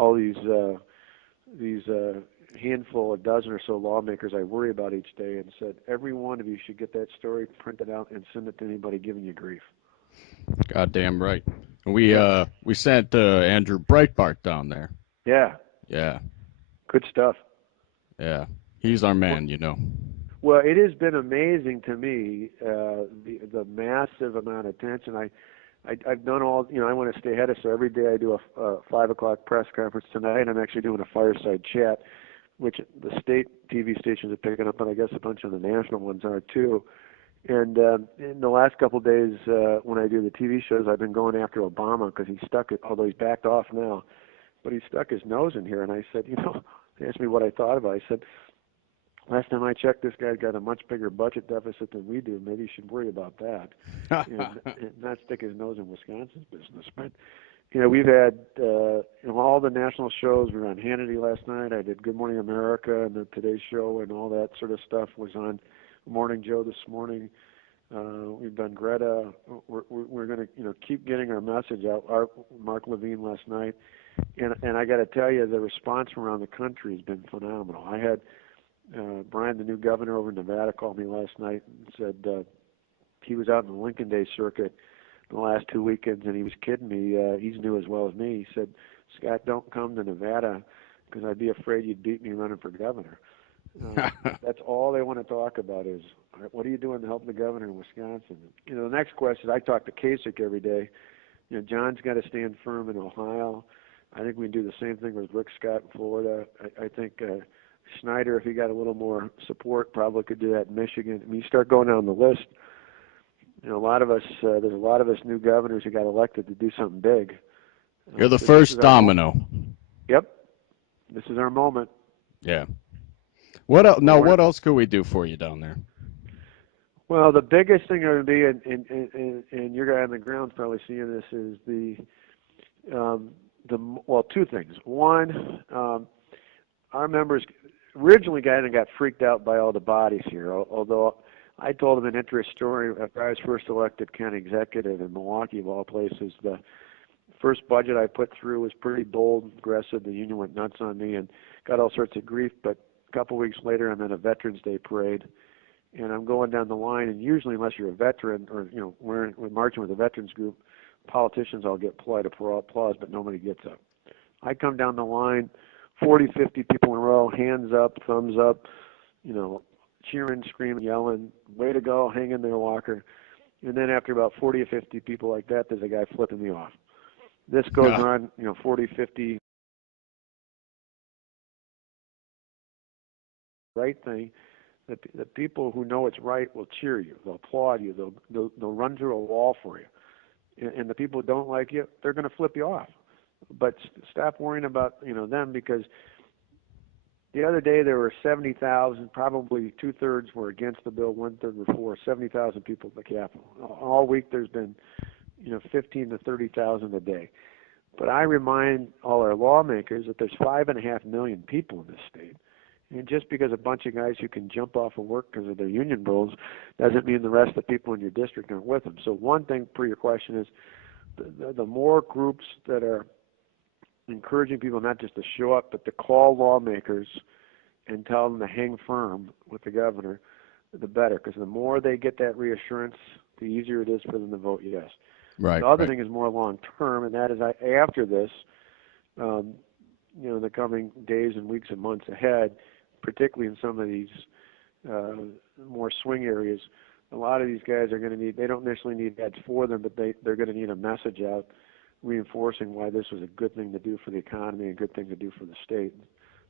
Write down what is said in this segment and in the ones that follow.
all these handful, a dozen or so lawmakers I worry about each day, and said every one of you should get that story printed out and send it to anybody giving you grief. Goddamn right. Yeah, We sent Andrew Breitbart down there. yeah, Yeah, good stuff. yeah. He's our Well, man, you know. well, it has been amazing to me the massive amount of attention. I've done all, I want to stay ahead of, so every day I do a 5 o'clock press conference. Tonight I'm actually doing a fireside chat, which the state TV stations are picking up, and I guess a bunch of the national ones are too. And in the last couple of days, when I do the TV shows, I've been going after Obama because he's stuck it, although he's backed off now, but he stuck his nose in here. And I said, they asked me what I thought about it. I said, last time I checked, this guy's got a much bigger budget deficit than we do. Maybe he should worry about that and not stick his nose in Wisconsin's business. But we've had all the national shows. We were on Hannity last night. I did Good Morning America and the Today Show and all that sort of stuff was on Morning Joe this morning. We've done Greta. We're going to keep getting our message out. Mark Levine last night, and I got to tell you, the response from around the country has been phenomenal. I had Brian, the new governor over in Nevada, called me last night and said he was out in the Lincoln Day circuit the last 2 weekends, and he was kidding me. He's new as well as me. He said, "Scott, don't come to Nevada because I'd be afraid you'd beat me running for governor." That's all they want to talk about is, what are you doing to help the governor in Wisconsin? The next question, I talk to Kasich every day. John's got to stand firm in Ohio. I think we can do the same thing with Rick Scott in Florida. I think Snyder, if he got a little more support, probably could do that in Michigan. I mean, you start going down the list, a lot of us, there's a lot of us new governors who got elected to do something big. You're the So this is first our moment. domino. Yep, this is our moment. Yeah. What else? Now, We're what else could we do for you down there? Well, the biggest thing going to be, and your guy on the ground's probably seeing this, is two things. One, our members originally got freaked out by all the bodies here. Although I told them an interesting story after I was first elected county executive in Milwaukee, of all places. The first budget I put through was pretty bold, aggressive. The union went nuts on me and got all sorts of grief. But a couple of weeks later, I'm in a Veterans Day parade. And I'm going down the line, and usually, unless you're a veteran or we're marching with a veterans group, politicians all get polite applause, but nobody gets up. I come down the line, 40, 50 people in a row, hands up, thumbs up, cheering, screaming, yelling, way to go, hang in there, Walker. And then after about 40 or 50 people like that, there's a guy flipping me off. This goes on, 40, 50, right thing. The people who know it's right will cheer you. They'll applaud you. They'll run through a wall for you. And the people who don't like you, they're going to flip you off. But stop worrying about them, because the other day there were 70,000. Probably 2/3 were against the bill, 1/3 were for. 70,000 people at the Capitol. All week there's been 15 to 30,000 a day. But I remind all our lawmakers that there's 5.5 million people in this state. And just because a bunch of guys who can jump off of work because of their union rules doesn't mean the rest of the people in your district aren't with them. So one thing for your question is the more groups that are encouraging people not just to show up, but to call lawmakers and tell them to hang firm with the governor, the better. Because the more they get that reassurance, the easier it is for them to vote yes. Right. The other Right. thing is more long term, and that is after this, in the coming days and weeks and months ahead, particularly in some of these more swing areas, a lot of these guys are going to need, they don't necessarily need ads for them, but they're going to need a message out reinforcing why this was a good thing to do for the economy and a good thing to do for the state.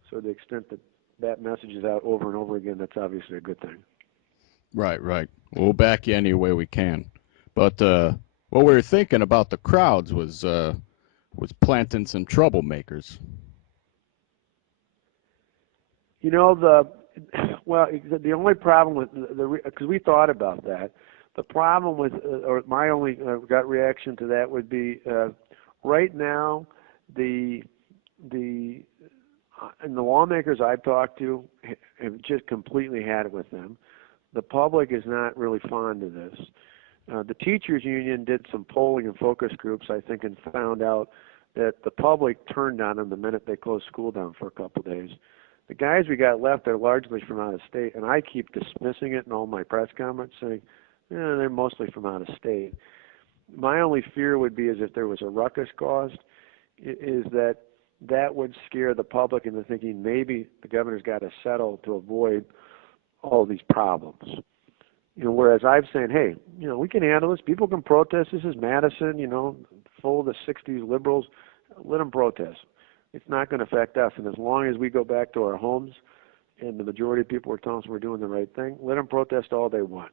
So to the extent that that message is out over and over again, that's obviously a good thing. Right. Right. We'll back you any way we can. But what we were thinking about the crowds was planting some troublemakers. The only problem with because we thought about that, the problem with or my only gut reaction to that would be right now and the lawmakers I've talked to have just completely had it with them. The public is not really fond of this. The teachers union did some polling and focus groups, I think, and found out that the public turned on them the minute they closed school down for a couple of days. The guys we got left are largely from out of state, and I keep dismissing it in all my press comments, saying, they're mostly from out of state. My only fear would be is if there was a ruckus caused, is that would scare the public into thinking maybe the governor's got to settle to avoid all these problems. Whereas I'm saying, hey, we can handle this. People can protest. This is Madison, full of the 60s liberals. Let them protest. It's not going to affect us. And as long as we go back to our homes and the majority of people are telling us we're doing the right thing, let them protest all they want.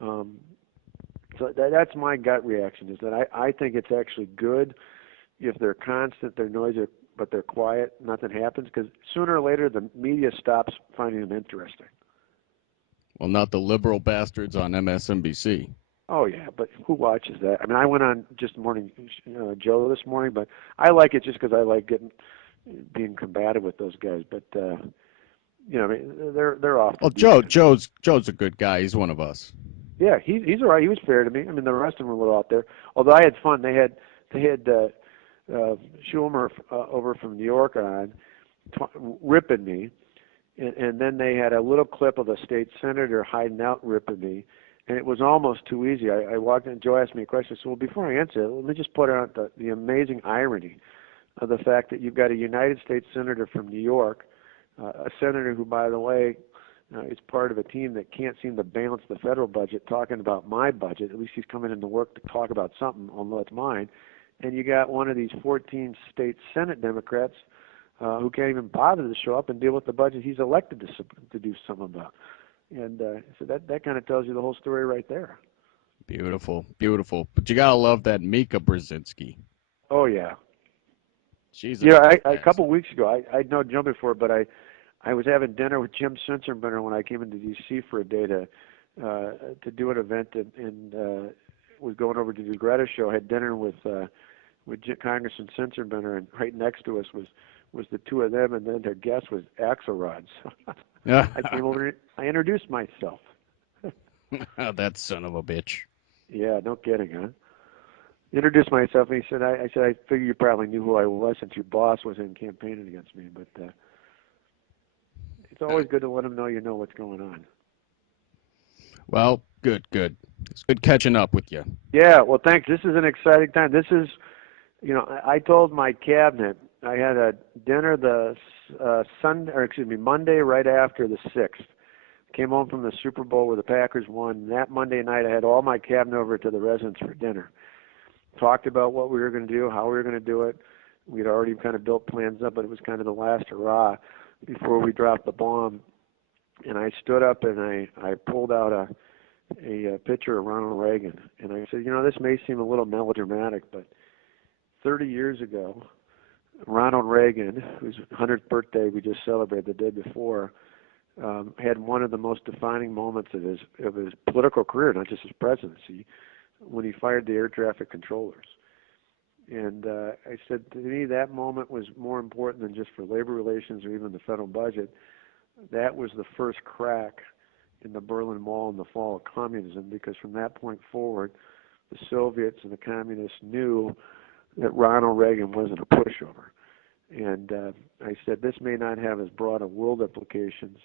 So that's my gut reaction, is that I think it's actually good if they're constant, they're noisy, but they're quiet, nothing happens, because sooner or later the media stops finding them interesting. Well, not the liberal bastards on MSNBC. Oh, yeah, but who watches that? I mean, I went on just morning Joe this morning, but I like it just because I like being combative with those guys. But I mean, they're off. Well, Joe's a good guy. He's one of us. Yeah, he's all right. He was fair to me. I mean, the rest of them were a little out there. Although I had fun. They had Schumer over from New York on ripping me, and then they had a little clip of a state senator hiding out ripping me. And it was almost too easy. I walked in, Joe asked me a question. I said, well, before I answer it, let me just put out the amazing irony of the fact that you've got a United States senator from New York, a senator who, by the way, is part of a team that can't seem to balance the federal budget, talking about my budget. At least he's coming into work to talk about something, although it's mine. And you got one of these 14 state Senate Democrats who can't even bother to show up and deal with the budget he's elected to do something about. And so that kind of tells you the whole story right there. Beautiful, beautiful. But you gotta love that Mika Brzezinski. Oh yeah. She's a couple weeks ago, I'd known Joe before, but I was having dinner with Jim Sensenbrenner when I came into D.C. for a day to do an event, and was going over to do Greta's show. I had dinner with Congressman Sensenbrenner, and right next to us was the two of them, and then their guest was Axelrod. So I came over and I introduced myself. That son of a bitch. Yeah, no kidding, huh? Introduced myself, and he said, I said, I figure you probably knew who I was since your boss was in campaigning against me, but it's always good to let them know you know what's going on. Well, good. It's good catching up with you. Yeah, well, thanks. This is an exciting time. This is, I told my cabinet, I had a dinner Monday right after the 6th. Came home from the Super Bowl where the Packers won. That Monday night, I had all my cabinet over to the residence for dinner. Talked about what we were going to do, how we were going to do it. We'd already kind of built plans up, but it was kind of the last hurrah before we dropped the bomb. And I stood up and I pulled out a picture of Ronald Reagan. And I said, this may seem a little melodramatic, but 30 years ago, Ronald Reagan, whose 100th birthday we just celebrated the day before, had one of the most defining moments of his political career, not just his presidency, when he fired the air traffic controllers. And I said, to me, that moment was more important than just for labor relations or even the federal budget. That was the first crack in the Berlin Wall in the fall of communism, because from that point forward, the Soviets and the communists knew that Ronald Reagan wasn't a pushover. And I said, this may not have as broad a world implications,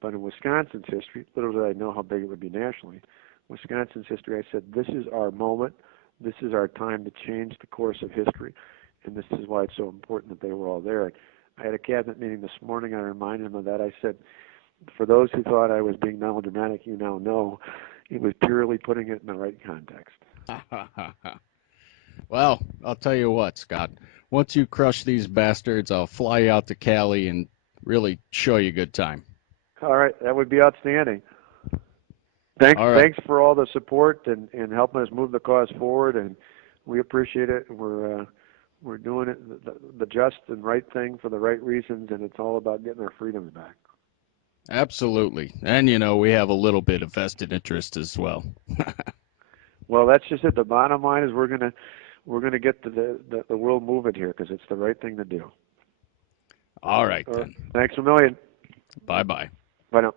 but in Wisconsin's history, little did I know how big it would be nationally, Wisconsin's history, I said, this is our moment. This is our time to change the course of history. And this is why it's so important that they were all there. I had a cabinet meeting this morning. I reminded them of that. I said, for those who thought I was being melodramatic, you now know it was purely putting it in the right context. Well, I'll tell you what, Scott. Once you crush these bastards, I'll fly you out to Cali and really show you a good time. All right, that would be outstanding. Thanks for all the support and helping us move the cause forward, and we appreciate it. We're doing it the just and right thing for the right reasons, and it's all about getting our freedoms back. Absolutely, and we have a little bit of vested interest as well. Well, that's just it. The bottom line is we're gonna get the world moving here because it's the right thing to do. All right then. Thanks a million. Bye-bye. Bye now.